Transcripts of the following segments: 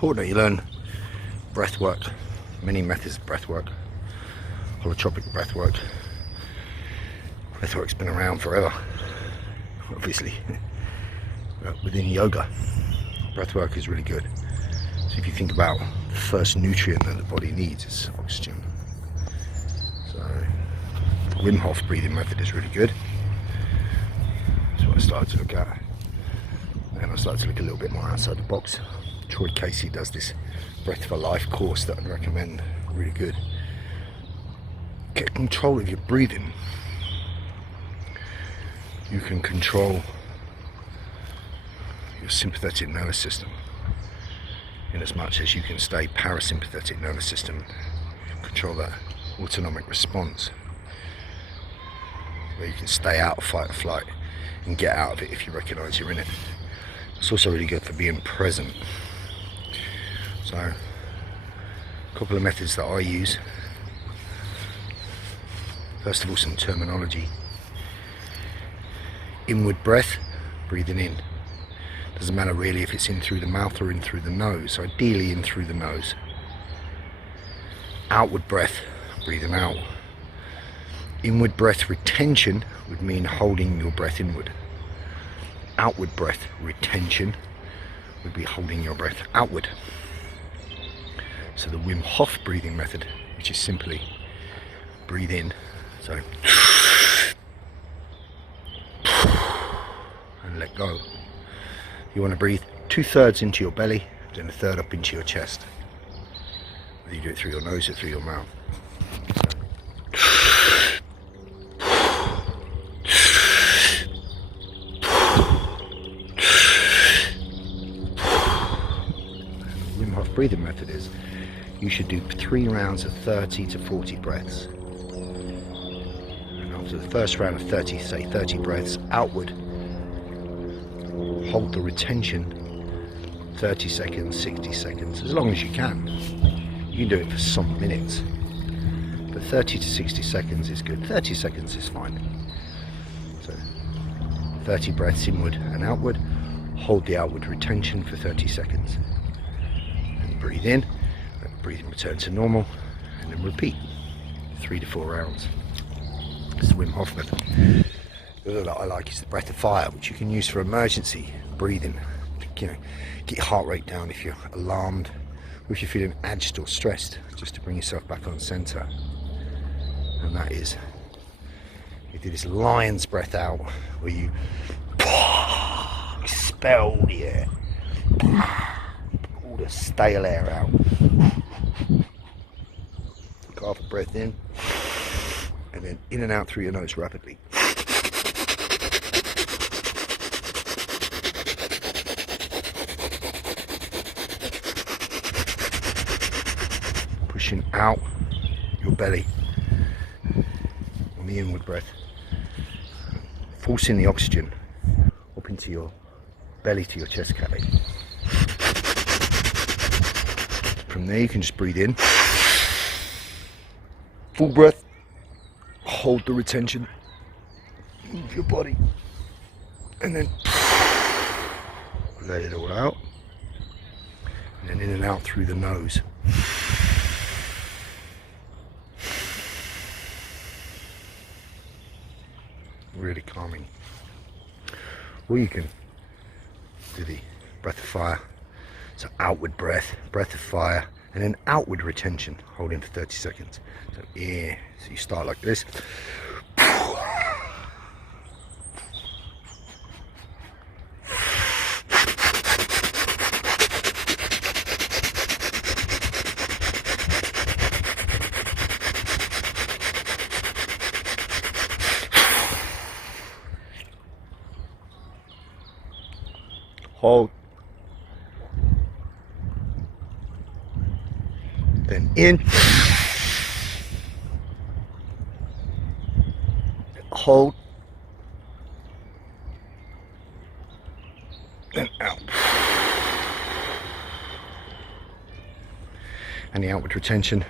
important that you learn breath work, many methods of breath work, holotropic breath work. Breath work's been around forever, obviously. Within yoga, breath work is really good. So if you think about the first nutrient that the body needs, it's oxygen. So the Wim Hof breathing method is really good. That's what I started to look at. And I started to look a little bit more outside the box. Troy Casey does this Breath for Life course that I'd recommend, really good. Get control of your breathing. You can control your sympathetic nervous system in as much as you can stay parasympathetic nervous system, control that autonomic response, where you can stay out of fight or flight and get out of it if you recognize you're in it. It's also really good for being present. So a couple of methods that I use. First of all, some terminology. Inward breath, breathing in. Doesn't matter really if it's in through the mouth or in through the nose, ideally in through the nose. Outward breath, breathing out. Inward breath retention would mean holding your breath inward. Outward breath retention would be holding your breath outward. So the Wim Hof breathing method, which is simply breathe in, so and let go. You want to breathe 2/3 into your belly, then 1/3 up into your chest. Whether you do it through your nose or through your mouth. The Wim Hof breathing method is you should do 3 rounds of 30 to 40 breaths. And after the first round of 30, say 30 breaths outward, hold the retention 30 seconds, 60 seconds, as long as you can. You can do it for some minutes, but 30 to 60 seconds is good. 30 seconds is fine. So 30 breaths inward and outward, hold the outward retention for 30 seconds, and breathe in, let the breathing return to normal, and then repeat 3 to 4 rounds. It's the Wim Hof method. The other that I like is the breath of fire, which you can use for emergency breathing. You know, get your heart rate down if you're alarmed, or if you're feeling agitated or stressed, just to bring yourself back on center. And that is, you do this lion's breath out, where you expel the air, all the stale air out. Take half a breath in, and then in and out through your nose rapidly. Pushing out your belly on the inward breath, forcing the oxygen up into your belly to your chest cavity. From there you can just breathe in, full breath, hold the retention, move your body, and then let it all out, and then in and out through the nose. Really calming. Or you can do the breath of fire, so outward breath, breath of fire, and then outward retention, holding for 30 seconds. So yeah, so you start like this, hold, then in, hold, then out. And the outward retention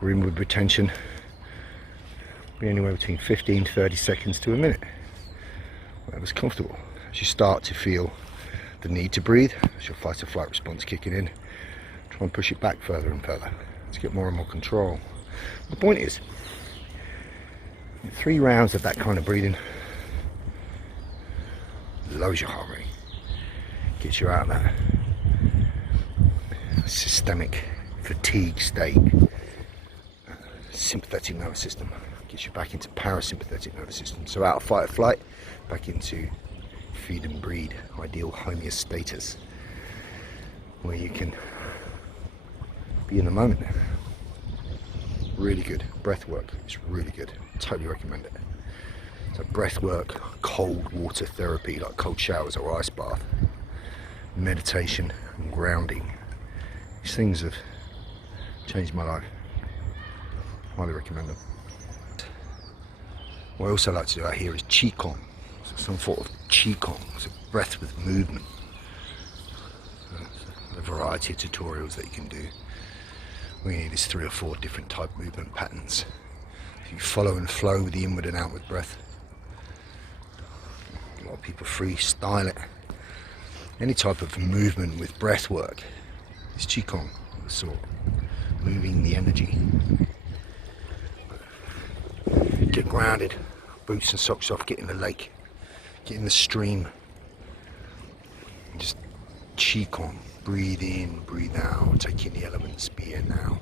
or inward retention be anywhere between 15 to 30 seconds to a minute, whatever's comfortable. As you start to feel the need to breathe, it's your fight or flight response kicking in. Try and push it back further and further to get more and more control. The point is, 3 rounds of that kind of breathing lowers your heart rate, gets you out of that systemic fatigue state. Sympathetic nervous system gets you back into parasympathetic nervous system. So out of fight or flight, back into feed and breed, ideal homeostasis, where you can be in the moment. Really good. Breath work is really good. Totally recommend it. So breath work, cold water therapy like cold showers or ice bath, meditation and grounding. These things have changed my life. Highly recommend them. What I also like to do out here is Qigong. So some sort of Qigong. It's a breath with movement. A variety of tutorials that you can do. We need is 3 or 4 different type movement patterns. You follow and flow with the inward and outward breath. A lot of people freestyle it. Any type of movement with breath work is Qigong of the sort. Moving the energy. Get grounded, boots and socks off, get in the lake, get in the stream. Just Qigong. Breathe in, breathe out, take in the elements, be here now.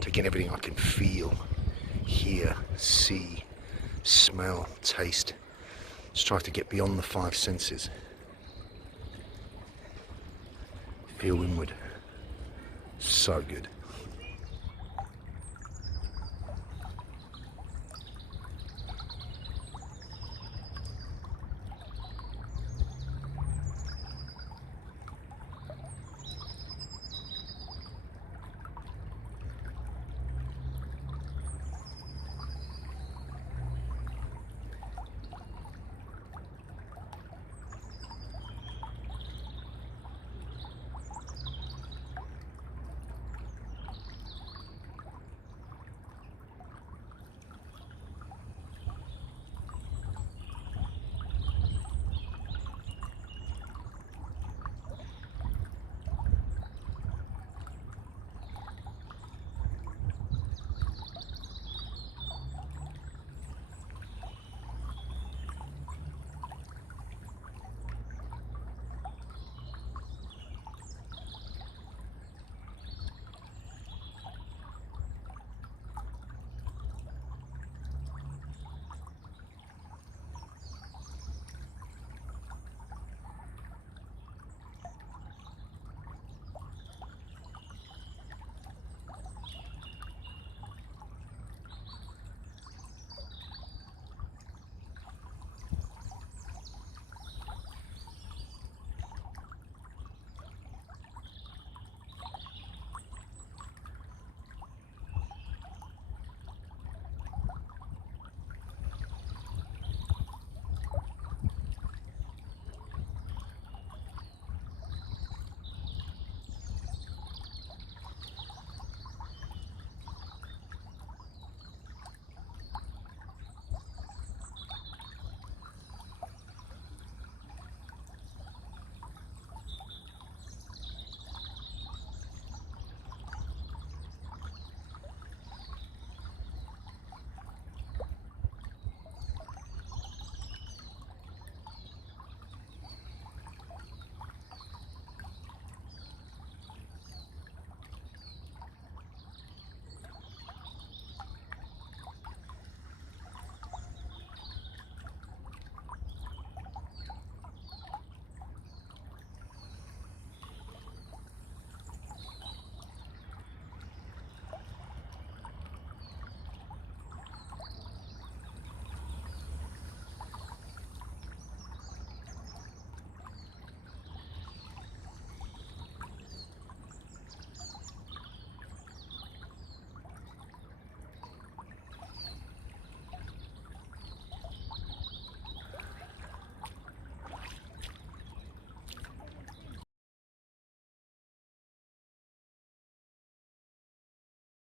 Take in everything I can feel, hear, see, smell, taste. Just try to get beyond the 5 senses. Feel inward. So good.